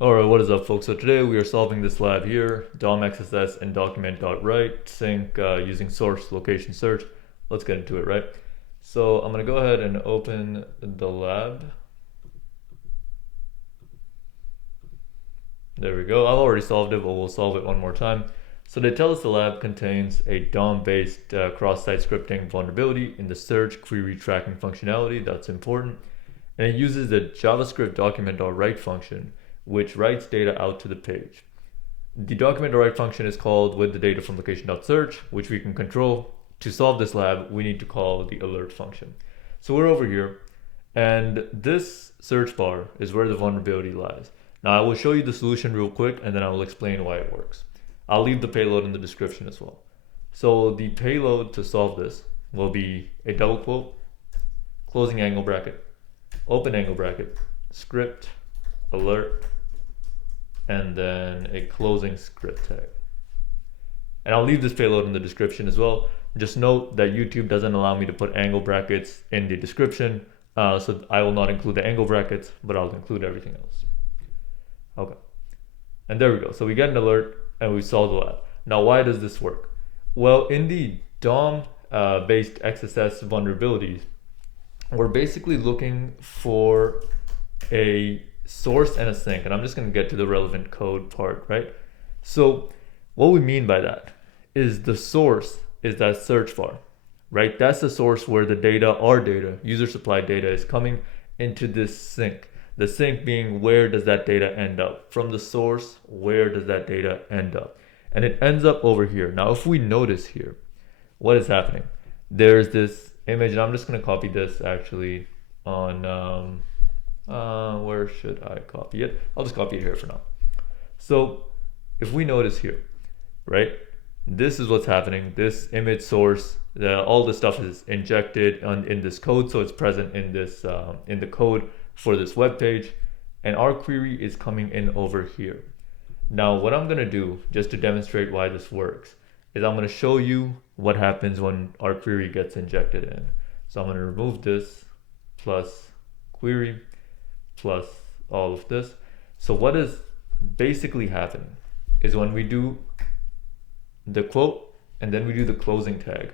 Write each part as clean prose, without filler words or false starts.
Alright, what is up folks? So today we are solving this lab here, DOM XSS and document.write sync using source location search. Let's get into it, right? So I'm going to go ahead and open the lab. There we go. I've already solved it, but we'll solve it one more time. So they tell us the lab contains a DOM-based cross-site scripting vulnerability in the search query tracking functionality. That's important. And it uses the JavaScript document.write function, which writes data out to the page. The document.write function is called with the data from location.search, which we can control. To solve this lab, we need to call the alert function. So we're over here, and this search bar is where the vulnerability lies. Now I will show you the solution real quick, and then I will explain why it works. I'll leave the payload in the description as well. So the payload to solve this will be a double quote, closing angle bracket, open angle bracket, script, alert, and then a closing script tag. And I'll leave this payload in the description as well. Just note that YouTube doesn't allow me to put angle brackets in the description, so I will not include the angle brackets, but I'll include everything else. Okay, and there we go. So we get an alert and we solve the lab. Now why does this work? Well, in the DOM based XSS vulnerabilities, we're basically looking for a source and a sink, and I'm just going to get to the relevant code part, right? So what we mean by that is the source is that search bar, right? That's the source where the data, our data, user supplied data, is coming into this sink. The sink being where does that data end up? From the source, where does that data end up? And it ends up over here. Now if we notice here, what is happening? There's this image, and I'm just going to copy this actually on where should I copy it? I'll just copy it here for now. So if we notice here, right, this is what's happening. This image source, all the stuff is injected in this code, so it's present in this in the code for this web page, and our query is coming in over here. Now what I'm going to do, just to demonstrate why this works, is I'm going to show you what happens when our query gets injected in. So I'm going to remove this plus query plus all of this. So what is basically happening is when we do the quote and then we do the closing tag,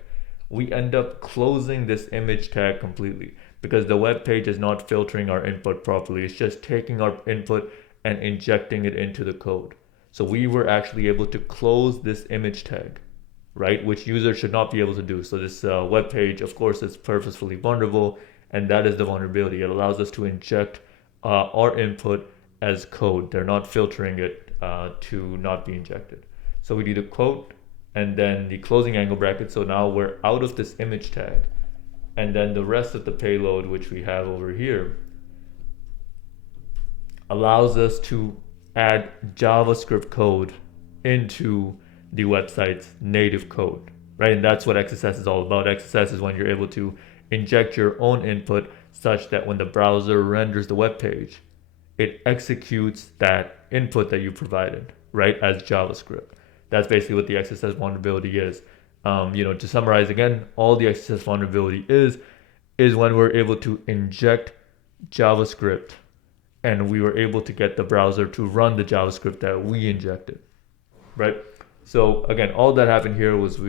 we end up closing this image tag completely because the web page is not filtering our input properly. It's just taking our input and injecting it into the code. So we were actually able to close this image tag, right? Which users should not be able to do. So this web page, of course, is purposefully vulnerable, and that is the vulnerability. It allows us to inject our input as code. They're not filtering it to not be injected. So we do the quote and then the closing angle bracket. So now we're out of this image tag. And then the rest of the payload, which we have over here, allows us to add JavaScript code into the website's native code, right? And that's what XSS is all about. XSS is when you're able to inject your own input such that when the browser renders the web page, it executes that input that you provided, right, as JavaScript. That's basically what the XSS vulnerability is. To summarize again, all the XSS vulnerability is when we're able to inject JavaScript and we were able to get the browser to run the JavaScript that we injected, right? So again, all that happened here was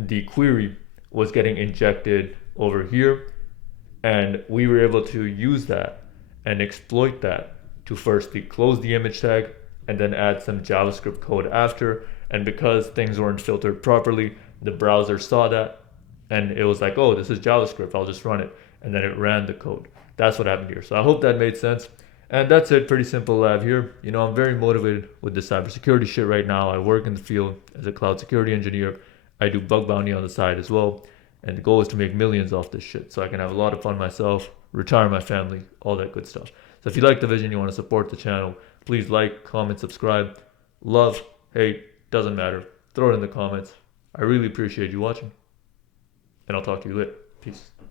the query was getting injected over here, and we were able to use that and exploit that to firstly close the image tag and then add some JavaScript code after. And because things weren't filtered properly, the browser saw that and it was like, oh, this is JavaScript, I'll just run it. And then it ran the code. That's what happened here. So I hope that made sense. And that's it, pretty simple lab here. I'm very motivated with the cybersecurity shit right now. I work in the field as a cloud security engineer. I do bug bounty on the side as well. And the goal is to make millions off this shit so I can have a lot of fun myself, retire my family, all that good stuff. So if you like the vision, you want to support the channel, please like, comment, subscribe. Love, hate, doesn't matter. Throw it in the comments. I really appreciate you watching. And I'll talk to you later. Peace.